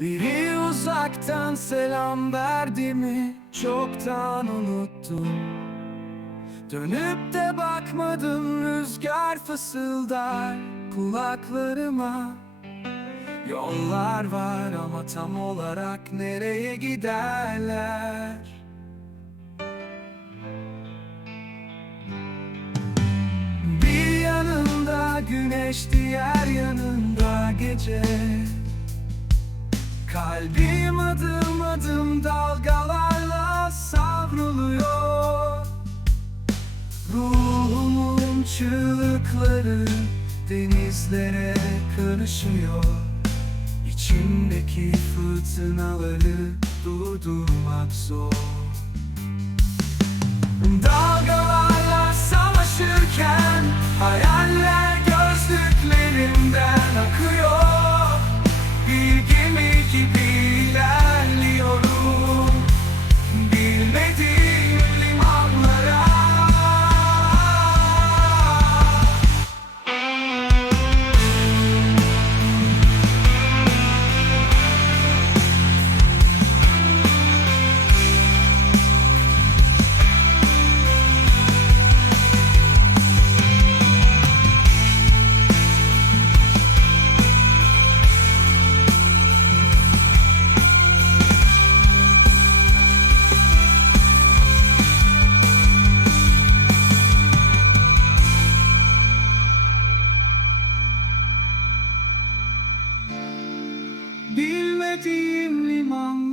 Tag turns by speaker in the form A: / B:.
A: Biri uzaktan selam verdi mi? Çoktan unuttum Dönüp de bakmadım rüzgar fısıldar kulaklarıma. Yollar var ama tam olarak nereye giderler? Bir yanında güneş diğer yanında gece Kalbim adım adım dalgalarla savruluyor. Ruhumun çığlıkları denizlere karışıyor. İçimdeki fırtınaları durdurmak zor keep 约定里吗？